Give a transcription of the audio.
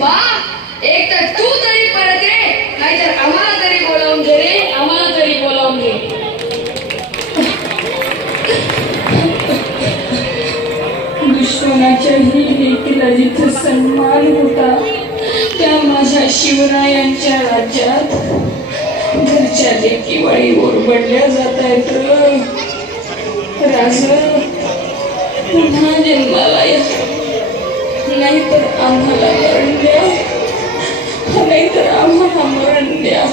बा एक तर तू तरी परत ये, नाहीतर आम्हाला तरी बोलावून घे रे, आम्हाला तरी बोलावून घे. दुश्मनाच्याही लेकीला जिथं सन्मान होता त्या माझ्या शिवरायांच्या राज्यात घरच्या लेकी वाळी ओरबडल्या जात आहेत. राज पुन्हा जन्माला या, नाहीतर आम्हाला मरण द्या, नाहीतर आम्हाला मरण द्या.